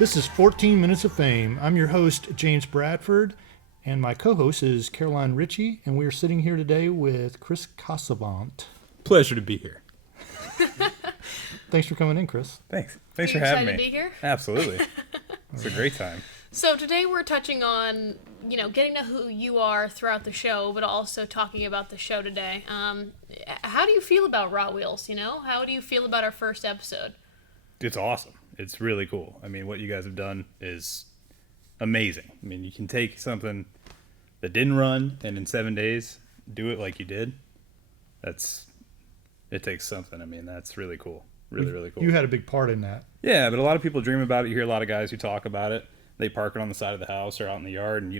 This is 14 Minutes of Fame. I'm your host, James Bradford, and my co-host is Caroline Ritchie, and we are sitting here today with Chris Casavant. Pleasure to be here. Thanks for coming in, Chris. Thanks Are for you having excited me. to be here? Absolutely. It's a great time. So today we're touching on, getting to who you are throughout the show, but also talking about the show today. How do you feel about ROTWHEELS, How do you feel about our first episode? It's awesome. It's really cool. I mean, what you guys have done is amazing. I mean, you can take something that didn't run and in 7 days do it like you did. It takes something. I mean, that's really cool. Really cool. You had a big part in that. Yeah, but a lot of people dream about it. You hear a lot of guys who talk about it. They park it on the side of the house or out in the yard, and they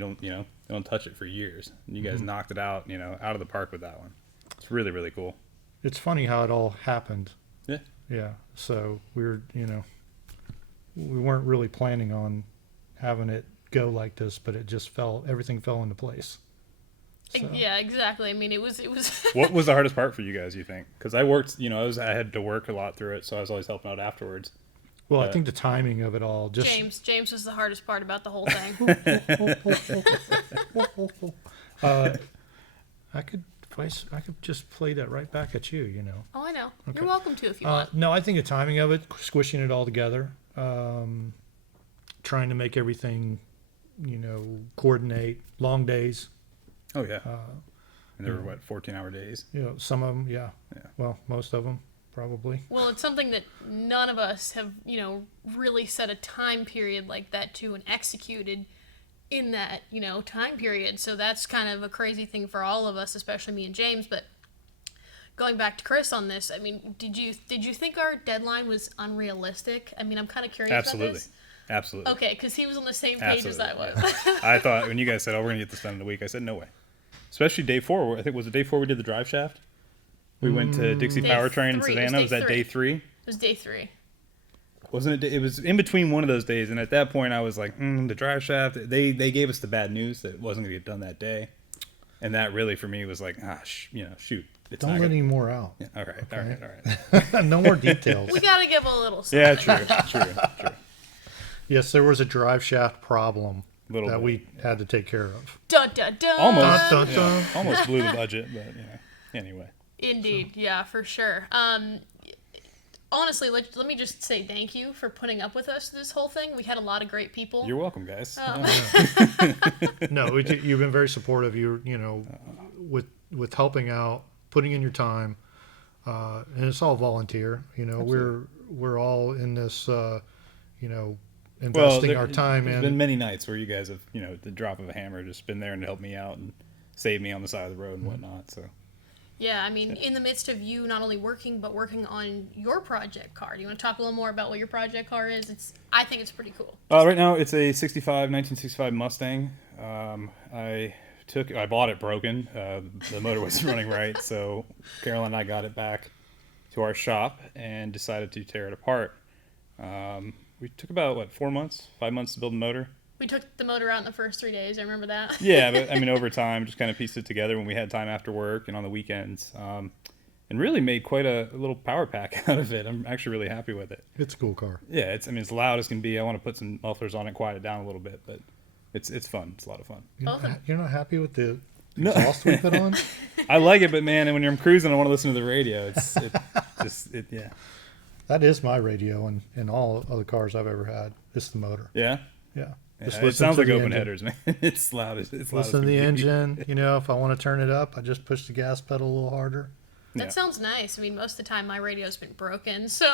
don't touch it for years. And you guys knocked it out, out of the park with that one. It's really cool. It's funny how it all happened. Yeah. Yeah. So we weren't really planning on having it go like this, but it just everything fell into place. So. Yeah, exactly. I mean, it was. What was the hardest part for you guys, you think? Because I worked, I had to work a lot through it, so I was always helping out afterwards. Well, I think the timing of it all just... James was the hardest part about the whole thing. I could just play that right back at you, Oh, I know. Okay. You're welcome to if you want. No, I think the timing of it, squishing it all together, trying to make everything, coordinate, long days. Oh, yeah. And there were, 14-hour days? Some of them, yeah. Well, most of them, probably. Well, it's something that none of us have, really set a time period like that to and executed in that, time period. So that's kind of a crazy thing for all of us, especially me and James. But going back to Chris on this, I mean, did you think our deadline was unrealistic? I mean, I'm kind of curious about this. Absolutely. Okay, because he was on the same page as I was. Yeah. I thought when you guys said, we're going to get this done in a week, I said, no way. Especially day 4. I think, was it day 4 we did the drive shaft? We went to Dixie Powertrain in Savannah. Was that day 3? It was day 3. Wasn't it? It was in between one of those days, and at that point I was like, the drive shaft. They gave us the bad news that it wasn't going to get done that day, and that really for me was like, shoot. It's Don't let any more out. Yeah, all right. No more details. We got to give a little something. Yeah, true. Yes, there was a drive shaft problem Little we had to take care of. Dun, dun, dun. Almost. Dun, dun, dun. Yeah, almost blew the budget, but anyway. Indeed, yeah, for sure. Honestly, let me just say thank you for putting up with us this whole thing. We had a lot of great people. You're welcome, guys. No, you've been very supportive. With helping out, putting in your time, and it's all volunteer. We're all in this. Investing our time in. There's been many nights where you guys have, the drop of a hammer, just been there and helped me out and saved me on the side of the road and whatnot. So. Yeah, I mean, in the midst of you not only working, but working on your project car. Do you want to talk a little more about what your project car is? I think it's pretty cool. Right now, it's a 1965 Mustang. I bought it broken. The motor wasn't running right, so Caroline and I got it back to our shop and decided to tear it apart. We took about, 5 months to build the motor. We took the motor out in the first 3 days. I remember that. Yeah, but over time, just kind of pieced it together when we had time after work and on the weekends, and really made quite a little power pack out of it. I'm actually really happy with it. It's a cool car. Yeah, it's loud as can be. I want to put some mufflers on it, quiet it down a little bit, but it's fun. It's a lot of fun. You're not happy with the exhaust we put on? I like it, but man, when I'm cruising, I want to listen to the radio. Yeah. That is my radio in all of the cars I've ever had. It's the motor. Yeah? Yeah. Yeah, it sounds like open headers, man. It's loud. Listen to the engine. If I want to turn it up, I just push the gas pedal a little harder. That sounds nice. I mean, most of the time my radio's been broken, so.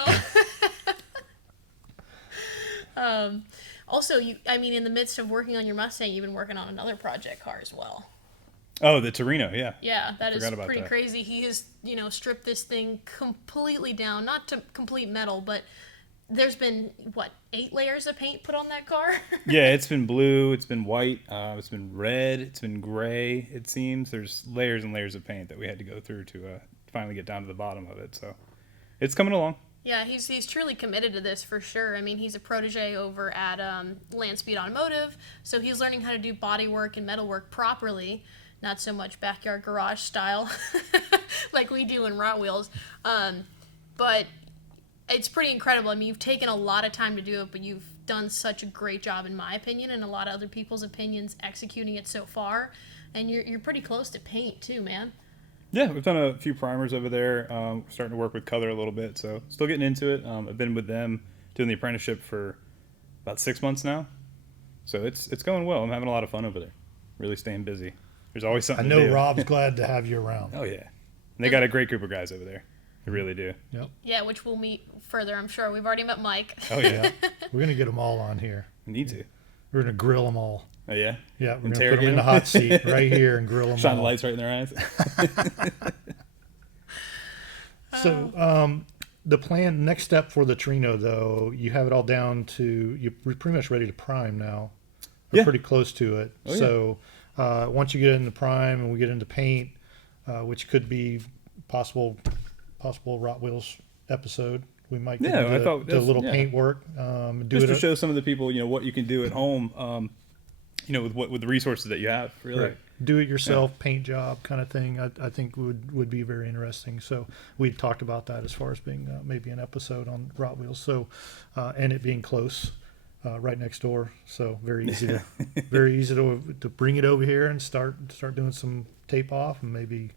Also, in the midst of working on your Mustang, you've been working on another project car as well. Oh, the Torino, yeah. Yeah, that is pretty crazy. He has, stripped this thing completely down, not to complete metal, but there's been, 8 layers of paint put on that car? Yeah, it's been blue, it's been white, it's been red, it's been gray, it seems. There's layers and layers of paint that we had to go through to finally get down to the bottom of it, so it's coming along. Yeah, he's truly committed to this for sure. I mean, he's a protege over at Land Speed Automotive, so he's learning how to do body work and metal work properly, not so much backyard garage style like we do in ROTWHEELS. But it's pretty incredible. I mean, you've taken a lot of time to do it, but you've done such a great job, in my opinion, and a lot of other people's opinions, executing it so far. And you're pretty close to paint too, man. Yeah, we've done a few primers over there. We're starting to work with color a little bit, so still getting into it. I've been with them doing the apprenticeship for about 6 months now, so it's going well. I'm having a lot of fun over there. Really staying busy. There's always I something know to do. Rob's glad to have you around. Oh yeah, and they got a great group of guys over there. They really do. Yep. Yeah, which we'll meet further, I'm sure. We've already met Mike. Oh yeah, We're going to get them all on here. need to. We're going to grill them all. Oh yeah. Yeah, we're going to put Interrogate them in the them? hot seat right here and grill them Shine all. the lights right in their eyes. So the plan, next step for the Torino, though, you have it all down to, you're pretty much ready to prime now. We're Yeah. pretty close to it. Oh, yeah. So once you get into prime and we get into paint, which could be possible ROTWHEELS episode, we might get Yeah, I into thought do a that's- little yeah. paint work. Do Just it to show some of the people, what you can do at home, with the resources that you have, really. Right. Do it yourself paint job kind of thing. I think would be very interesting. So we talked about that as far as being maybe an episode on ROTWHEELS. So and it being close, right next door. So very easy to bring it over here and start doing some tape off, and maybe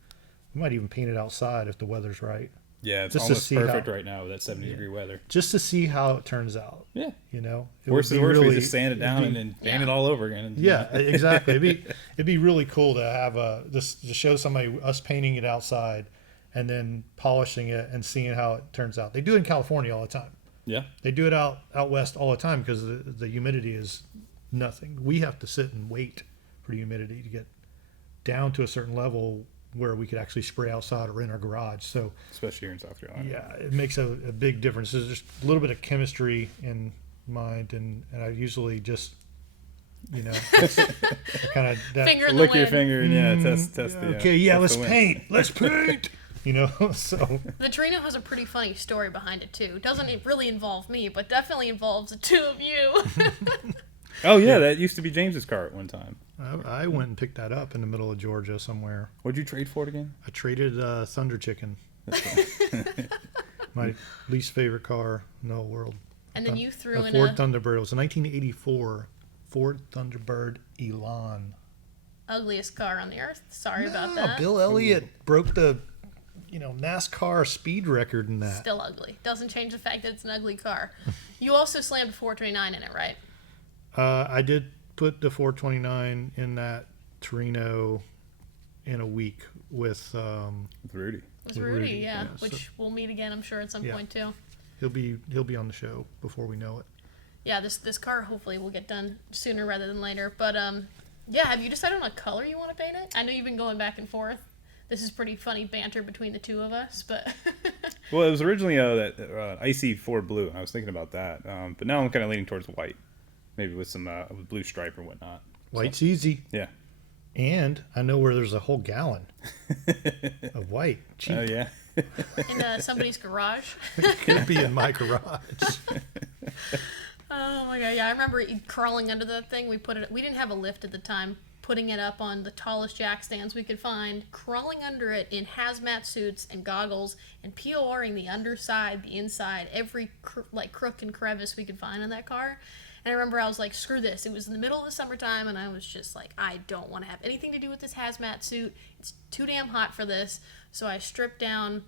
we might even paint it outside if the weather's right, Yeah, it's Just to almost see perfect how- right now with that 70-degree weather. just to see how it turns out. Yeah. It Worst would is be worst, we really- just sand it down it'd and be- then paint it all over again. Yeah, exactly. It'd be really cool to have this to show somebody us painting it outside and then polishing it and seeing how it turns out. They do it in California all the time. Yeah. They do it out west all the time because the humidity is nothing. We have to sit and wait for the humidity to get down to a certain level where we could actually spray outside or in our garage. So Especially here in South Carolina. yeah, it makes a big difference. There's just a little bit of chemistry in mind, and I usually just kind of that. Finger in Lick the your wind. finger and test the. Okay, yeah, test let's the wind. paint. Let's paint. So The Torino has a pretty funny story behind it too. Doesn't it really involve me, but definitely involves the two of you. Oh yeah, that used to be James's car at one time. I went and picked that up in the middle of Georgia somewhere. What'd you trade for it again? I traded Thunder Chicken, my least favorite car in the whole world. And then you threw A in Ford a Thunderbird. It was a 1984 Ford Thunderbird Elan. ugliest car on the earth. Sorry about Oh, that. Bill Elliott broke the NASCAR speed record in that. Still ugly. Doesn't change the fact that it's an ugly car. You also slammed 429 in it, right? I did put the 429 in that Torino in a week with With Rudy. With With Rudy, Rudy, yeah. yeah, so- Which we'll meet again, I'm sure, at some Yeah. point too. he'll be on the show before we know it. Yeah, this car hopefully will get done sooner rather than later. But yeah, have you decided on a color you want to paint it? I know you've been going back and forth. This is pretty funny banter between the two of us, but Well, it was originally that icy Ford blue. I was thinking about that, but now I'm kind of leaning towards white, maybe with some blue stripe or whatnot. White's easy, Yeah. and I know where there's a whole gallon of white. Cheap. Oh yeah. in somebody's garage. It could be in my garage. Oh my god, yeah, I remember crawling under that thing. We didn't have a lift at the time. Putting it up on the tallest jack stands we could find, crawling under it in hazmat suits and goggles, and PORing the underside, the inside, every crook and crevice we could find in that car. And I remember I was like, screw this. It was in the middle of the summertime, and I was just like, I don't want to have anything to do with this hazmat suit. It's too damn hot for this. So I stripped down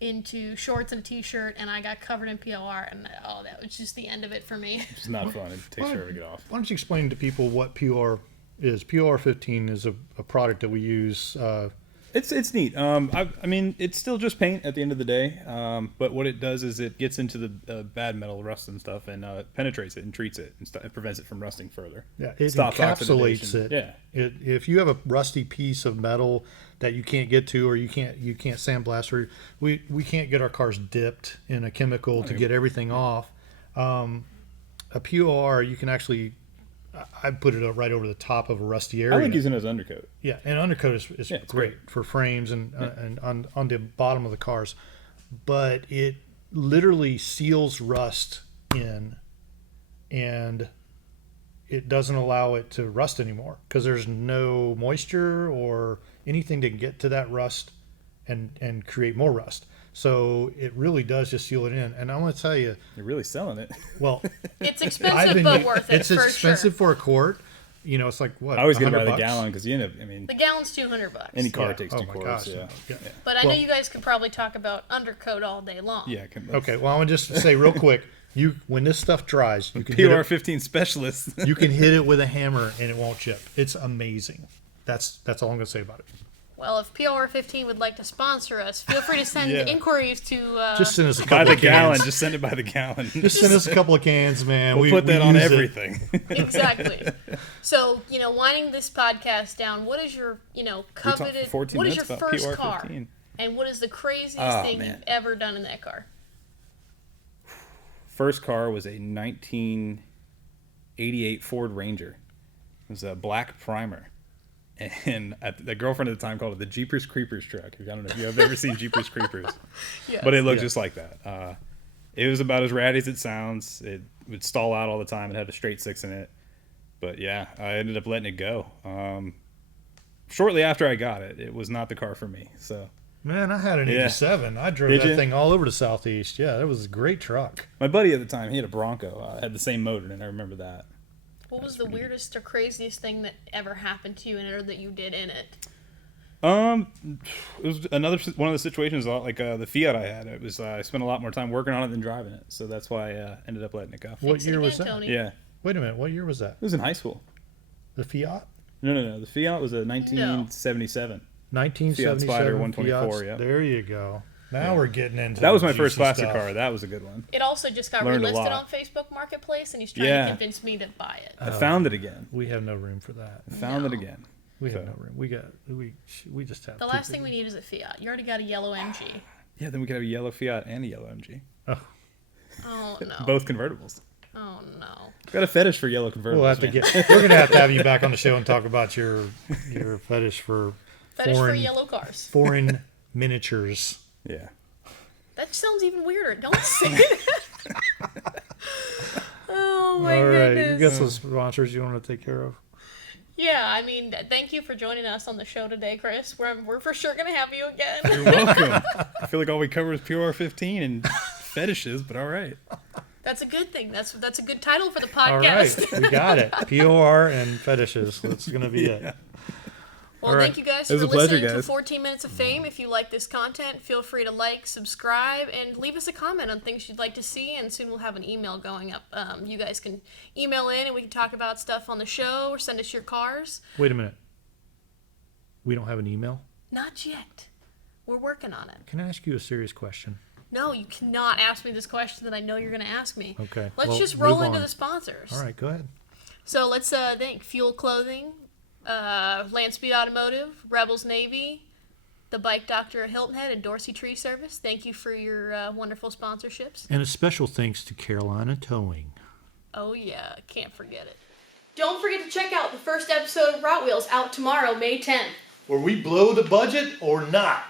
into shorts and a t-shirt, and I got covered in POR, and that was just the end of it for me. It's not fun. It takes forever to get off. Why don't you explain to people what PUR is? PUR 15 is a product that we use. It's neat. I mean, it's still just paint at the end of the day. But what it does is it gets into the bad metal rust and stuff, and penetrates it and treats it, and it prevents it from rusting further. Yeah, it Stops encapsulates oxidation. it. Yeah. If you have a rusty piece of metal that you can't get to, or you can't sandblast, or we can't get our cars dipped in a chemical to get everything off. A PUR, you can actually, I put it right over the top of a rusty area. I like using it as undercoat. Yeah, and undercoat is Yeah, it's great for frames and on the bottom of the cars, but it literally seals rust in, and it doesn't allow it to rust anymore because there's no moisture or anything to get to that rust and create more rust. So it really does just seal it in. And I want to tell you, You're really selling it. well, It's expensive, but worth it it's for expensive sure. for a quart. You know, it's like what? I always get it by $100 the bucks? gallon because you end up. I mean, The gallon's $200. any car Yeah. takes Oh two my quarts. gosh, Yeah. yeah. But I know Well- you guys could probably talk about undercoat all day long. Yeah. Okay, well, I want to just say real quick, when this stuff dries, you can hit PR it, 15 specialist. you can hit it with a hammer and it won't chip. It's amazing. That's all I'm gonna say about it. Well, if PLR15 would like to sponsor us, feel free to send Yeah. inquiries to. Just send us a by couple the of gallon. cans. Just send it by the gallon. Just send us a couple of cans, man. We'll put that on use it. everything. Exactly. So, winding this podcast down, what is your, coveted, for 14 what is your minutes about first car? PR15. And what is the craziest Oh, thing man. you've ever done in that car? First car was a 1988 Ford Ranger. It was a black primer. And the girlfriend at the time called it the Jeepers Creepers truck. I don't know if you've ever seen Jeepers Creepers. Yes. But it looked just like that. It was about as ratty as it sounds. It would stall out all the time. It had a straight six in it. But yeah, I ended up letting it go. Shortly after I got it, it was not the car for me. So Man, I had an Yeah. 87. I drove Did that you? thing all over the Southeast. Yeah, that was a great truck. my buddy at the time, he had a Bronco. Had the same motor, and I remember that. What was the weirdest or craziest thing that ever happened to you in it or that you did in it? It was another one of the situations like the Fiat I had. It was I spent a lot more time working on it than driving it, so that's why I ended up letting it go. What Fix it year was again, that? Tony. Yeah, Wait a minute. What year was that? it was in high school. The Fiat? No. The Fiat was a 1977. 1977 Spider 124, Fiats. yeah. There you go. Now we're getting into That was the my first juicy classic stuff. car. That was a good one. It also just got Learned a relisted lot. on Facebook Marketplace, and he's trying Yeah. to convince me to buy it. I found it again. We have no room for that. Found it No. again. We have So- no room. We just have The two last thing big- we need is a Fiat. You already got a yellow MG. Yeah, then we could have a yellow Fiat and a yellow MG. Oh no. Both convertibles. Oh no. Got a fetish for yellow convertibles. We'll have to man. we're gonna have to have you back on the show and talk about your fetish for Fetish for foreign yellow cars. foreign miniatures. Yeah. That sounds even weirder. Don't say it. Oh my All right, goodness. you got some sponsors you want to take care of? Yeah, I mean, thank you for joining us on the show today, Chris. We're for sure gonna have you again. You're welcome. I feel like all we cover is PR15 and fetishes, but all right. That's a good thing. That's a good title for the All right, podcast. we got it. POR and fetishes. That's gonna be it. Well, All right. thank you guys It was for a pleasure, listening to guys. 14 Minutes of Fame. If you like this content, feel free to like, subscribe, and leave us a comment on things you'd like to see, and soon we'll have an email going up. You guys can email in, and we can talk about stuff on the show, or send us your cars. Wait a minute. We don't have an email? Not yet. We're working on it. Can I ask you a serious question? No, you cannot ask me this question that I know you're going to ask me. Okay, Let's well, just roll move into on. the sponsors. All right, go ahead. So let's thank Fuel Clothing, Land Speed Automotive, RebelsNavy, the Bike Doctor at Hilton Head, and Dorsey Tree Service. Thank you for your wonderful sponsorships. And a special thanks to Carolina Towing. Oh yeah, can't forget it. Don't forget to check out the first episode of ROTWHEELS out tomorrow, May 10th. Where we blow the budget or not.